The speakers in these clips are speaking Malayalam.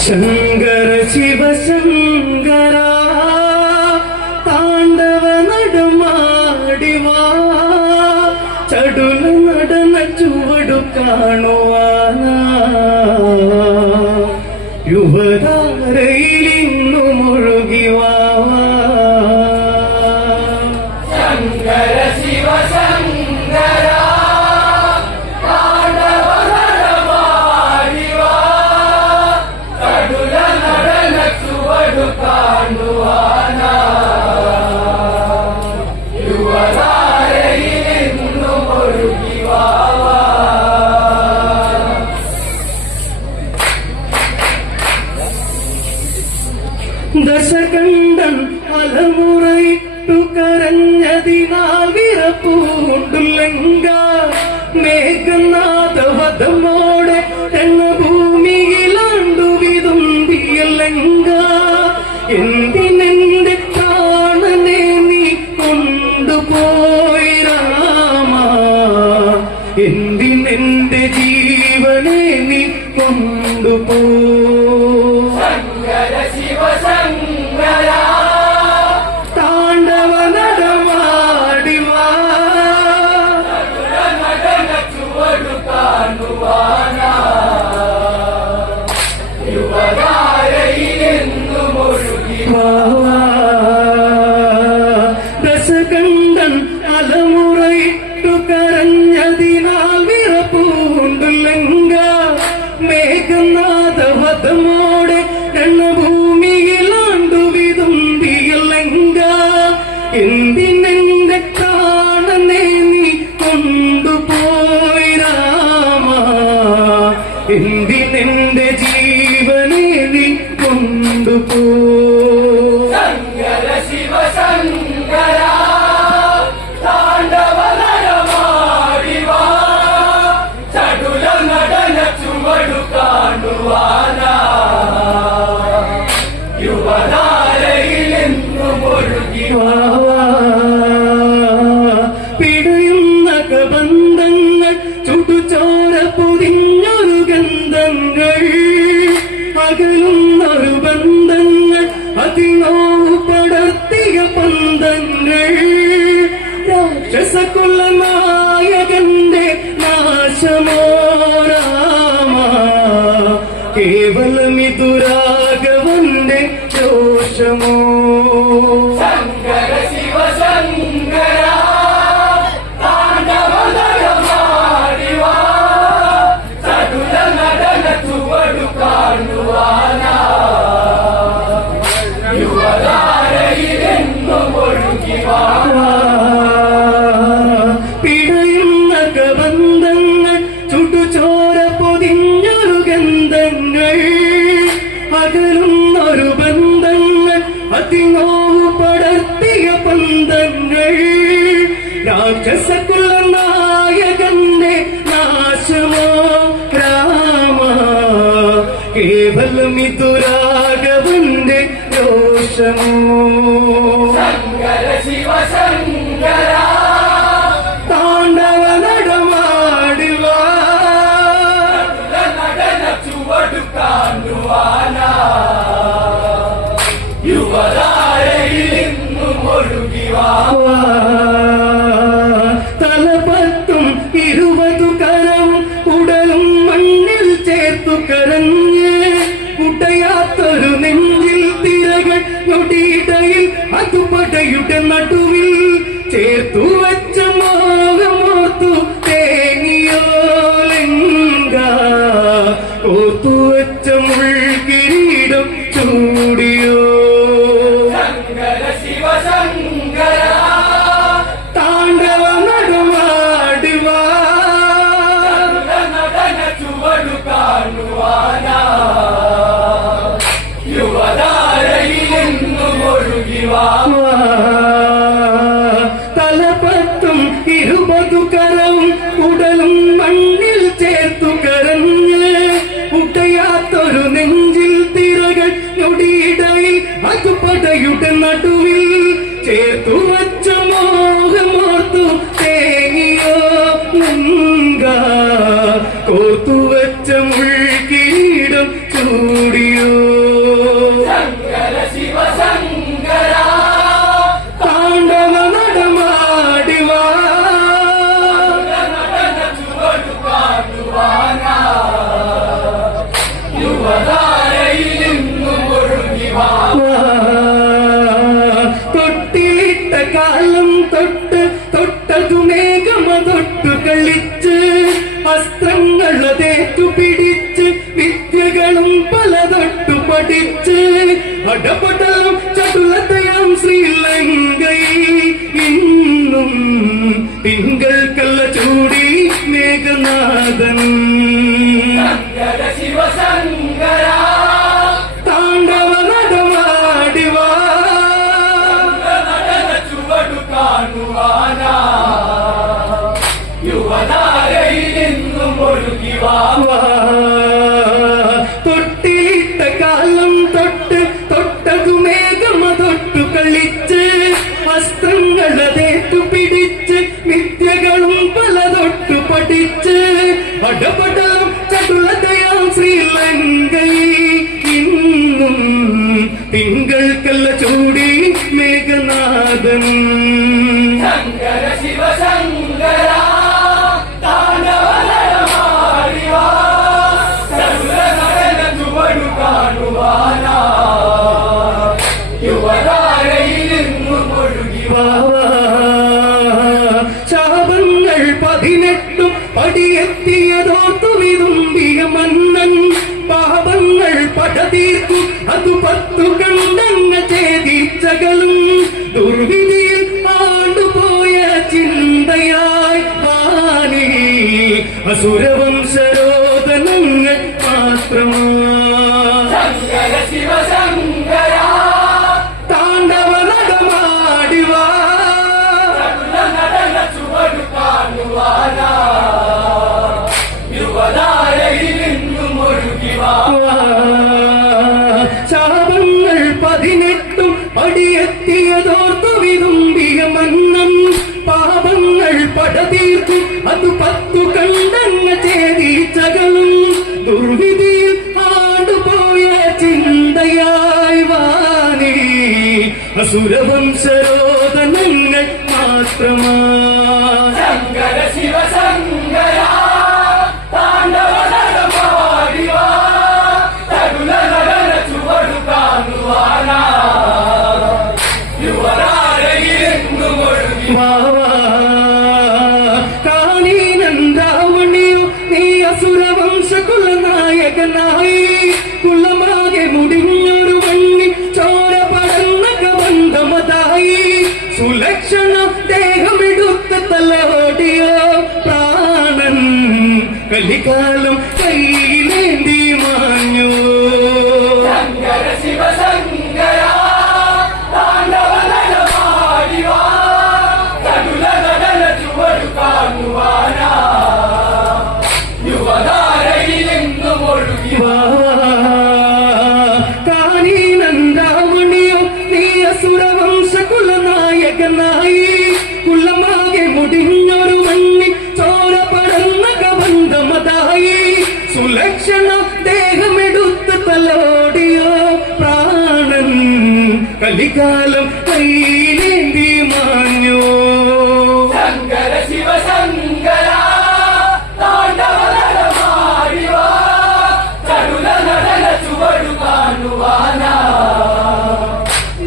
ശങ്കര ശിവശങ്കര താണ്ഡവ നടമാടിവാ ചടുല നടന ചുവടു കാണുവാനാ യുവതാരയിലിന്നു മുഴുകിവാ ശങ്കര ശിവശങ്കര താണ്ഡവ നടമാടിവാ ചടുല നടന ചുവടു കാണുവാനാ യുവതാരയിലിന്നു മുഴുകിവാ ദശകണ്ഠൻ അലമുറയിട്ടു കരഞ്ഞതിനാൽ വിറപ്പൂണ്ടുലങ്ക മേഘനാഥവധമോടെ ഭൂമിയിലാണ്ടു വിതുമ്പിയലങ്ക എന്തിനെന്റെ പ്രാണനെ നീ കൊണ്ടുപോയി രാമ എന്തിനെന്റെ ജീവനെ നീ കൊണ്ടുപോയി ശങ്കര ശിവശങ്കര താണ്ഡവ നടമാടിവാ ചടുല നടന ചുവടു കാണുവാനാ യുവതാരയിലെന്നു മുഴുകിവാ ദശകണ്ഠൻ അലമുറയിട്ടു കരഞ്ഞതിനാൽ വിറപ്പൂണ്ടുലങ്ക മേഘനാഥവധമോടെ ഭൂമിയിലാണ്ടു വിതുമ്പിയലങ്ക എന്തിനെന്റെ പ്രാണനെ നീ കൊണ്ടുപോയി രാമ എന്തിനെന്റെ ജീവനെ നീ കൊണ്ടുപോയി ശങ്കര ശിവശങ്കര താണ്ഡവ നടമാടിവാ ചടുല നടന ചുവടു കാണുവാനാ യുവതാരയിലെന്നു മുഴുകിവാ പിടയുന്ന കബന്ധങ്ങൾ ചുടുചോര പൊതിഞ്ഞൊരു ഗന്ധങ്ങൾ അകലുന്നൊരു ബന്ധങ്ങൾ അതിനോവ് പടർത്തിയ പന്തങ്ങൾ രാക്ഷസകുല നായകന്റെ നാശമോ രാമ കേവലമിതുരാഘവന്റെ ദോഷമോ ശങ്കര ശിവശങ്കര താണ്ഡവ നടമാടിവാ ചടുല നടന ചുവടു കാണുവാനാ യുവതാരയിലെന്നു മുഴുകിവാ പിടയുന്ന കബന്ധങ്ങൾ ചുടുചോര പൊതിഞ്ഞൊരു ഗന്ധങ്ങൾ അകലുന്നൊരു ബന്ധങ്ങൾ അതിനോവ് പടർത്തിയ പന്തങ്ങൾ രാക്ഷസകുല നായകന്റെ നാശമോ രാമ കേവലമിതുരാഘവന്റെ ദോഷമോ ശങ്കര ശിവശങ്കര താണ്ഡവ നടമാടിവാ നടന ചുവടു കാണുവാനാ യുവതാരയിലിന്നു മുഴുകിവാ തലപത്തും 20 കരവും ഉടലും മണ്ണിൽ ചേർത്തു കരഞ്ഞ് കുട്ടയാത്തൊരു നെഞ്ചിൽ തിരകൾ ഞൊടിയിടയിൽ അതുപടയുടെ നടുവിൽ ചേർത്തു വച്ച മോഹമോർത്തു തേങ്ങിയോലെങ്ക ഓർത്തു വച്ച മുൾകിരീടം ചൂടിയോ ശങ്കര ശിവശങ്കര താണ്ഡവ നടമാടിവാ നടന ചുവടു കാണുവാനാ യുവതാരയിലെന്നു മുഴുകിവാ തലപത്തും 20 കരവും ഉടലും മണ്ണിൽ ചേർത്തു കരഞ്ഞ് കുട്ടയാത്തൊരു നെഞ്ചിൽ തിരകൾ ഞൊടിയിടയിൽ അതുപടയുടെ നടുവിൽ ചേർത്തു വച്ച മോഹമോർത്തു തേങ്ങിയോ കോർത്തു വച്ച മുൾകിരീടം ചൂടിയോ പലതൊട്ടു പഠിച്ച് അടപടലം ചടുലതയാം ശ്രീലങ്കയിൽ ഇന്നും തിങ്കൾ കല്ല ചൂടി മേഘനാഥൻ ശിവശങ്കര താണ്ഡവ നടമാടിവാ നടന ചുവടു കാണുവാനാ യുവതാരയിൽ നിന്നും ഒഴുകിവാ തൊട്ടിലിട്ട കാലം തൊട്ട് തൊട്ടതു മേഘമ തൊട്ടു കളിച്ച് വസ്ത്രങ്ങളതേറ്റു പിടിച്ച് വിദ്യകളും പലതൊട്ടു പഠിച്ച് പടപടലം ചടുലതയാം ശ്രീലങ്കയിൽ ഇന്നും തിങ്കൾ കല്ല ചൂടി മേഘനാഥൻ ശങ്കര ശിവശങ്കര താണ്ഡവ നടമാടിവാ ചടുല നടന ചുവടു കാണുവാനാ യുവതാരയിൽ നിന്നും ഒഴുകിവാ ശാപങ്ങൾ 18 പടിയെത്തിയതോർത്തു വിതുമ്പിയ മന്നൻ പാപങ്ങൾ പടതീർക്കു അതു 10 കണ്ടങ്ങ ഛേദിച്ചകളും ദുർവിധിയിൽ ആണ്ടുപോയ ചിന്തയായി വാനി അസുരവംശരോധനങ്ങൾ മാത്രമാ ശങ്കര ശിവശങ്കര താണ്ഡവ നടമാടിവാ ചടുല നടന ചുവടു കാണുവാനാ യുവതാരയിൽ നിന്നും ഒഴുകിവാ ശാപങ്ങൾ 18 പടിയെത്തിയതോർത്തു വിതുമ്പിയ മന്നം പാപങ്ങൾ പടതീർത്തു അത് 10 കണ്ടങ്ങ ഛേദിച്ചകളും ദുർവിധിയിൽ ആണ്ടുപോയ ചിന്തയായി വാനി അസുരവംശരോധനങ്ങൾ മാത്രമാ ശങ്കര ശിവശങ്കര താണ്ഡവ നടമാടിവാ ചടുല നടന ചുവടു കാണുവാനാ യുവതാരയിൽ നിന്നും ഒഴുകിവാ കാനീനന്ദാവണിയോ നീ അസുരവംശകുലനായകനായി കുലമാകെ മുടിഞ്ഞൊരു വണ്ണി ചോര പടന്ന കബന്ധമതായി സുലക്ഷണ ദേഹമെടുത്ത തലോടിയോ പ്രാണൻ കലികാലം കയ്യിലേന്തി മാഞ്ഞു ശങ്കര ശിവശങ്കര താണ്ഡവ നടമാടിവാ ചടുല നടന ചുവടു കാണുവാനാ യുവതാരയിൽ നിന്നും ഒഴുകിവാ കാനീനന്ദാവണിയോ നീ അസുരവംശകുലനായകനായി കുലമാകെ മുടിഞ്ഞൊരു മണ്ണി ചോര പടന്ന കബന്ധമതായി സുലക്ഷണ ദേഹമെടുത്ത തലോടിയോ പ്രാണൻ കലികാലം കയ്യിലേന്തി മാഞ്ഞു ശങ്കര ശിവശങ്കര താണ്ഡവ നടമാടിവാ ചടുല നടന ചുവടു കാണുവാനാ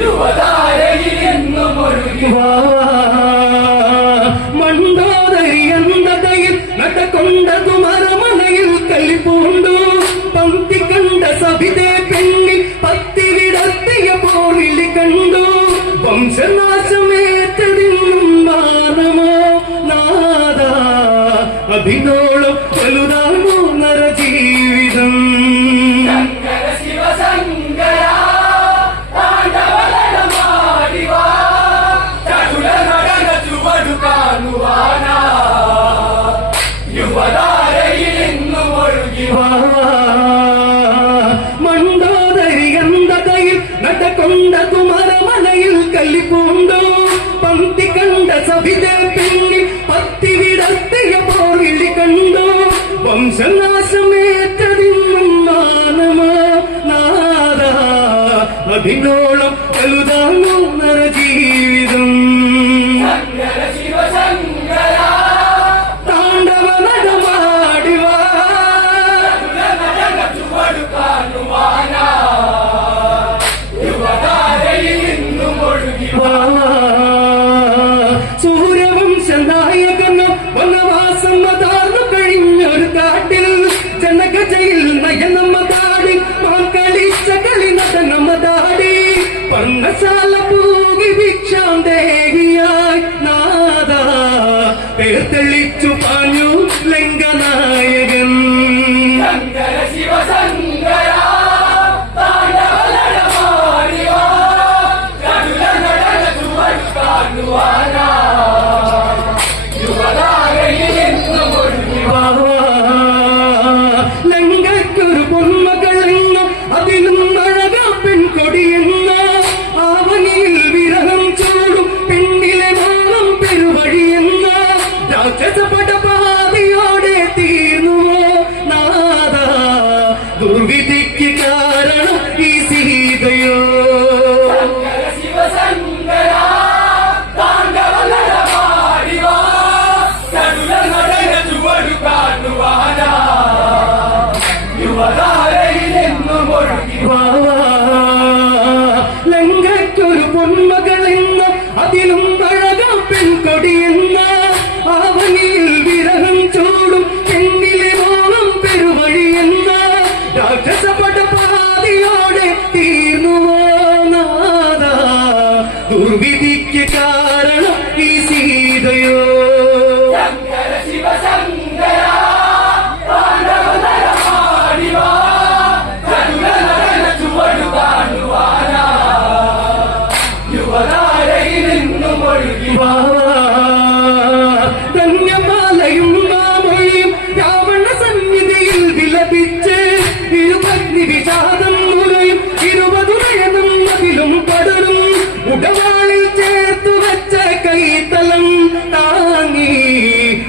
യുവതാരയിൽ നിന്നും ഒഴുകിവാ മണ്ടോദരി അന്ധതയിൽ നടക്കൊണ്ടതു മരമണയിൽ കലിപ്പൂണ്ടു പങ്ക്തി കണ്ട സഭിതേ പെണ്ണി പത്തി വിടർത്തിയ പോരിൽ കണ്ടു വംശനാശമേറ്റതിന്നും മാനമോ നാദ അതിനോളം വലുതാണോ നരജീവിതം ശങ്കര ശിവശങ്കര താണ്ഡവ നടമാടിവാ ചടുല നടന ചുവടു കാണുവാനാ യുവതാരയിൽ നിന്നും ഒഴുകിവാ മണ്ടോദരി അന്ധതയിൽ നടക്കൊണ്ടതു മരമലയിൽ കല്ലിപ്പൂണ്ടു പങ്ക്തി കണ്ട സഭിതേ പെണ്ണി പത്തി വിടർത്തിയ പോരിൽ കണ്ടു വംശനാശമേറ്റതിന്നും മാനമോ നാദ അതിനോളം വലുതാണോ നരജീവിതം ശങ്കര ശിവശങ്കര താണ്ഡവ നടമാടിവാ ചടുല നടന ചുവടു കാണുവാനാ യുവതാരയിൽ നിന്നും ഒഴുകിവാ സൂര്യവംശ നായകനോ വനവാസം അതാർന്നു കഴിഞ്ഞൊരു കാട്ടിൽ ജനകജയിൽ നയനമതാടി സൃഷ്ടിക്ക് കാരണം ഈ സീതയോ ശങ്കര ശിവശങ്കര പാണ്ഡവതരമാടിവാ ചതുര നടന ചുവടു കാണുവാനാ യുവതാരയിൽ നിന്നും ഒഴുകി വാ. ധന്യമാലയും മാമയും രാവണ സന്നിധിയിൽ വിലപിച്ച് ഇരുപഗ്നി വിഷാദം മുറയും 20 നയനും അതിലും പടരും ഉടവാളിൽ ചേർത്തു വെച്ച കൈത്തലം താങ്ങി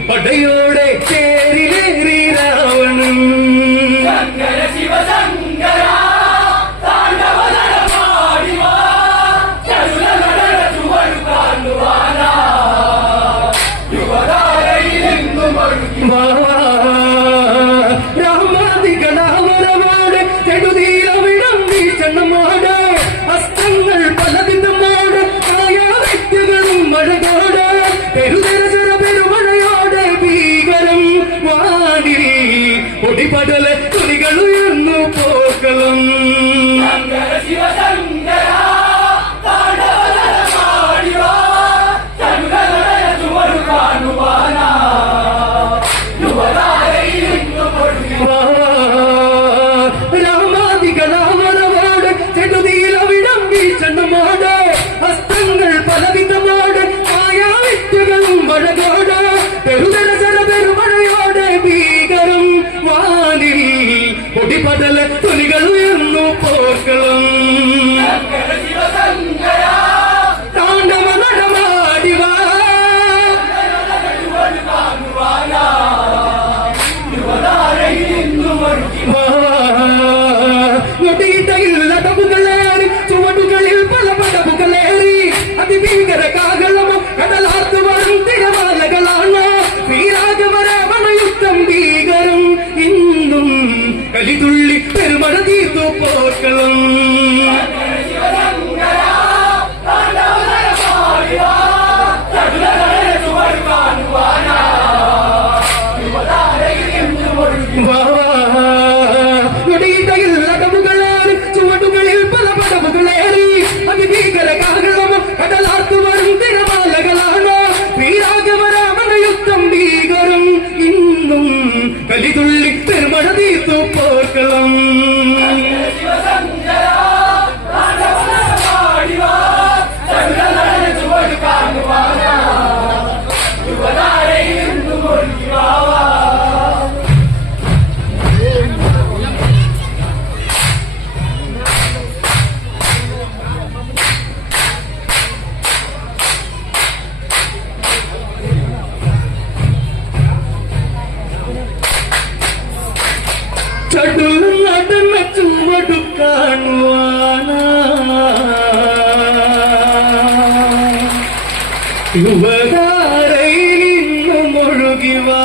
പടയോടെ ചേരിലേറി രാവണൻ ശങ്കര ശിവശങ്കര താണ്ഡവതരമാടിവാ ചതുര നടന ചുവടു കാണുവാനാ യുവതാരയിൽ നിന്നും ഒഴുകി രാമാദികളാവരവോട് ചെടുതീരവിടം വീക്ഷണമോട് അസ്ത്രങ്ങൾ പലവിധമോട് കായാവ്യക്തികളും മഴകോട് പെരുതരചര പെരുമഴയോടെ ഭീകരം വാനിൽ പൊടിപടല തുണികൾ ഉയർന്നു പോക്കളം ശങ്കര ശിവശങ്കര താണ്ഡവതരമാടിവാ ചതുര നടന ചുവടു കാണുവാനാ യുവതാരയിൽ നിന്നും ഒഴുകി രാമാദികളാവരവോട് ചെടുതീരവിടം വീക്ഷണമോട് അസ്ത്രങ്ങൾ പലവിധമോട് കായാവിദ്യകളും മഴകോട് പെരുതരചര പെരുമഴയോടെ ഭീകരം വാനിൽ പൊടിപടല തുണികൾ ഉയർന്നു പോർക്കളം ശങ്കര ശിവശങ്കര താണ്ഡവ നടമാടിവാ ചുവടു കാണുവാനാ യുവതാരയിൽ നിന്നും ഒഴുകി നൊടിയിട്ടയിൽ അടവുകളേറി ചുവടുകളിൽ പല പടവുകളേറി അതിഭീകര കാഹളമോ കടലാർത്തു വരും തിരമാലകളാണോ ശ്രീരാഘവരാവണയുദ്ധം ഭീകരം ഇന്നും കലിതുള്ളി പെരുമഴ തീർത്തു പോർക്കളം ശങ്കര ശിവശങ്കര താണ്ഡവതരമാടിവാ ചതുര നടന ചുവടു കാണുവാനാ യുവതാരയിൽ നിന്നും ഒഴുകി നൊടിയിട്ടയിൽ അടവുകളേറി ചുവടുകളിൽ പല പടവുകളേറി അതിഭീകര കാഹളമോ കടലാർത്തു വരും തിരമാലകളാണോ ശ്രീരാഘവരാവണയുദ്ധം ഭീകരം ഇന്നും കലിതുള്ളി പെരുമഴ തീർത്തു പോർക്കളം ശിവശങ്കര താണ്ഡവതരമാടിവാ ചതുര നടന ചുവടു കാണുവാനാ യുവതാരയിൽ നിന്നും ഒഴുകി വാവാ. ചടുല നടന ചുവടു കാണുവാനാ യുവതാരയിൽ നിന്നും ഒഴുകി വാ.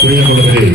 പ്രിയമുള്ളവരെ